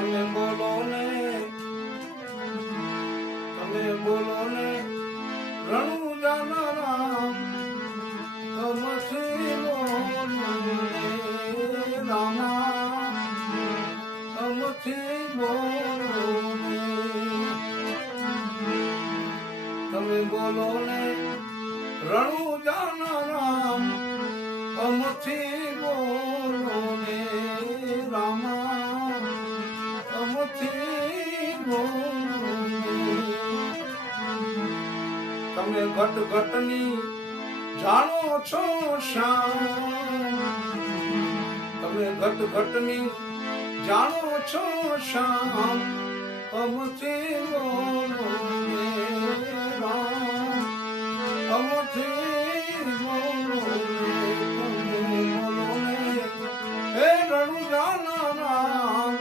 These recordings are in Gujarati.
તમે બોલો ને રણુજાના રામ અમથી બોલો ને રામા અમથી બોલો ને તમે બોલો ને રણુજાના રામ અમથી બોલો ને રામા અમથી બોલો ને તમે ઘટ ઘટની જાણો છો શ્યામ તમે ઘટ ઘટની જાણો છો શ્યામ અમથી બોલો ને રામ અમથી બોલો ને તમે બોલો ને હે રણુજાના રામ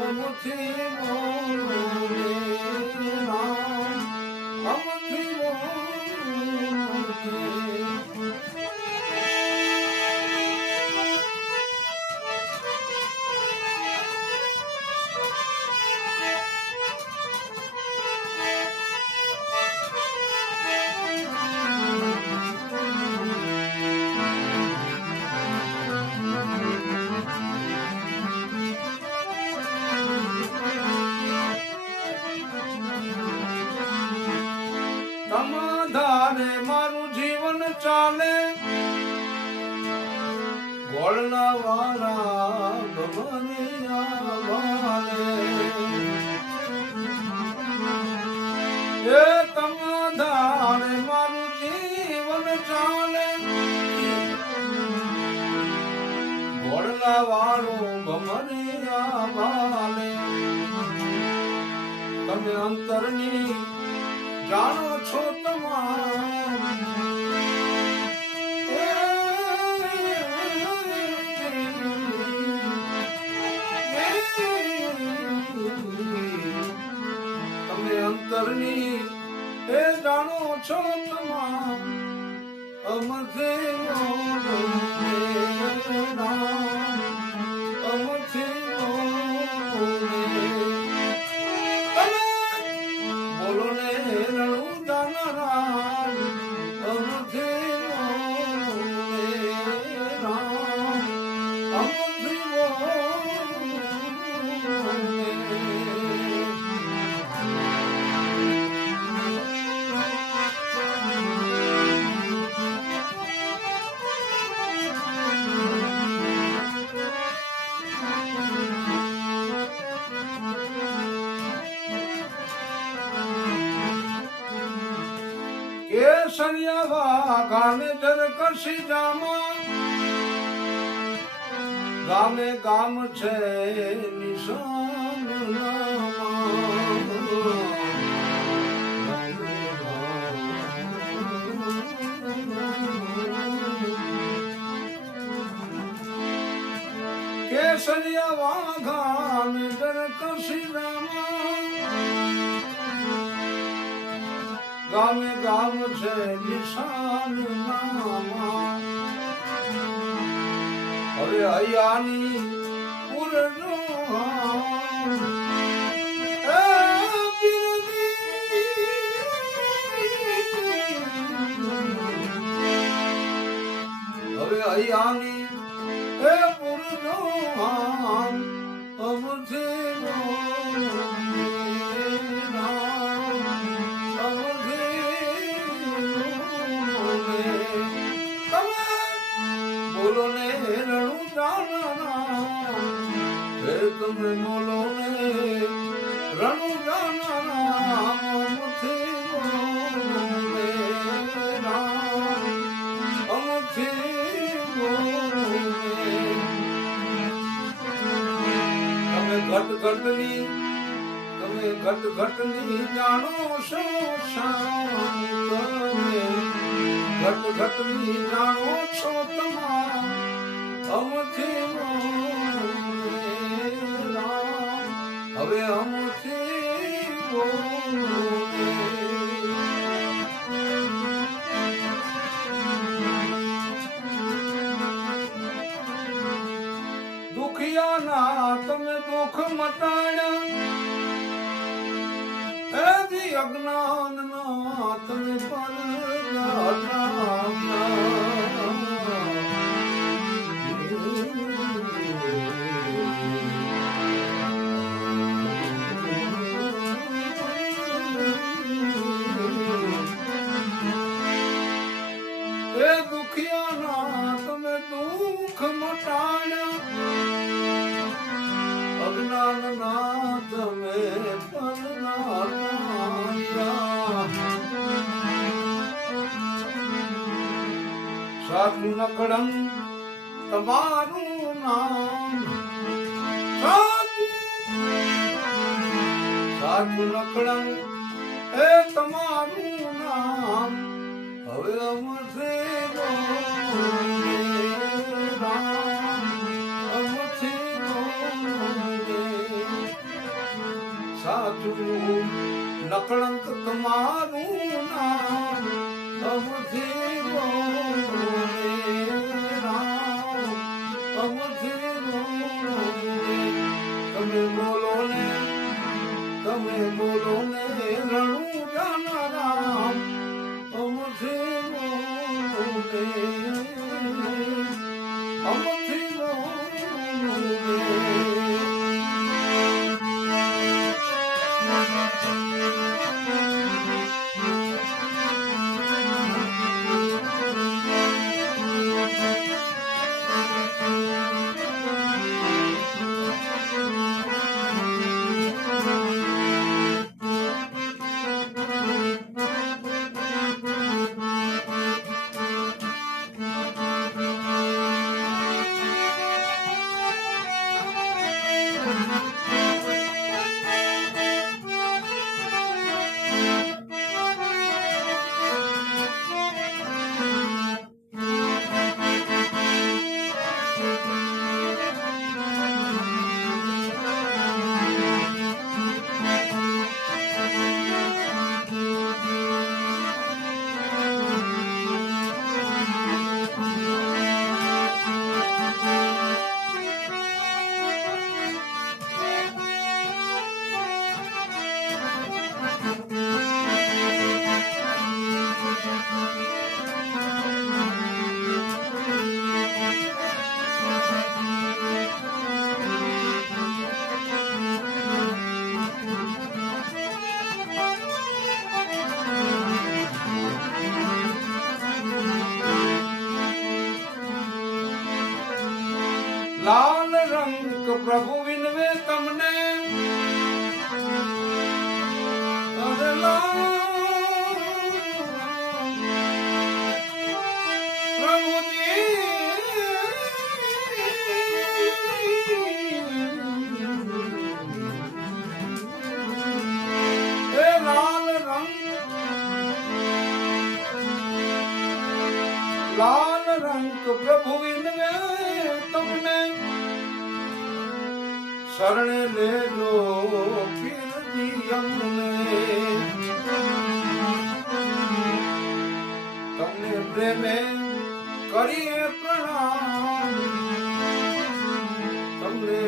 અમથી બોલો ને રામ અમથી બોલો ને તમાધારે મારું જીવન ચાલે ગોળના વાળા ભવનિયા વાલે એ તમાધારે મારું જીવન ચાલે ગોળના વાળું ભવનિયા વાલે તમે અંતરની જાણો છો તમામ તમે અંતરની એ જાણો છો તમામ અમથી બોલો ને રામ અમથી બોલો ને બોલો ને રણુજાના રામ અમથી બોલો ને રામ અમથી બોલો ને કેસરિયા ગામે જરકશી જામા ગામે ગામ છે નિશાન કેસરિયા વાઘાન જરકશી જામા ગામે ગામ છે નિશાન નામા હવે હૈયાની પૂરનો હવે હૈયાની એ પૂરનો અમથી બોલો બોલો ને રણુજાના રામ હે તમે બોલો ને રણુજાના રામ અમથી બોલો ને રામ અમથી બોલો ને તમે ઘટ ઘટની જાણો છો શ્યામ તમે ઘટ ઘટની જાણો છો તમામ અમથી બોલો ને રામ હવે અમથી બોલો ને દુઃખ દુખિયાના તમે દુઃખ મટાડ્યા એથી અજ્ઞાનના તમે પડદા એ દુખિયાના તમે દુઃખ મટાડ્યા અજ્ઞાનના તમે પડદા સાધુ નકળંગ તમારું નામ સાધુ નકળંગ એ તમારું નામ હવે અમથે સાધુ નકળંક તમારું નામ અમથે તમે બોલો ને રણું જાનારામ અમથી બોલે અમથી લાલ રંગ પ્રભુ વિનવે તમને અરે પ્રભુજી એ લાલ રંગ પ્રભુ વિનવે તમને શરણે લેજો પીરજી અમને તમને પ્રેમે કરીએ પ્રણામ તમને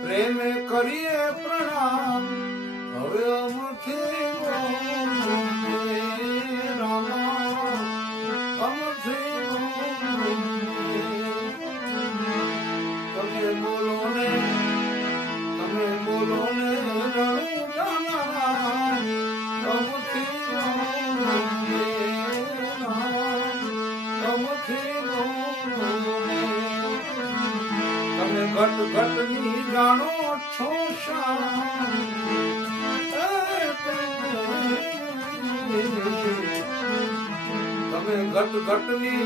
પ્રેમે કરીએ પ્રણામ હવે અમથી રામા અમથી તમે બોલો ને રણું જાનારા અમથી તમે ઘટ ઘટની જાણો છો શામ તમે ઘટ ઘટની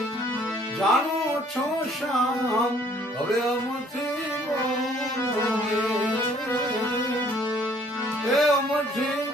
જાણો છો શામ હવે અમથી બોલે એ અમથી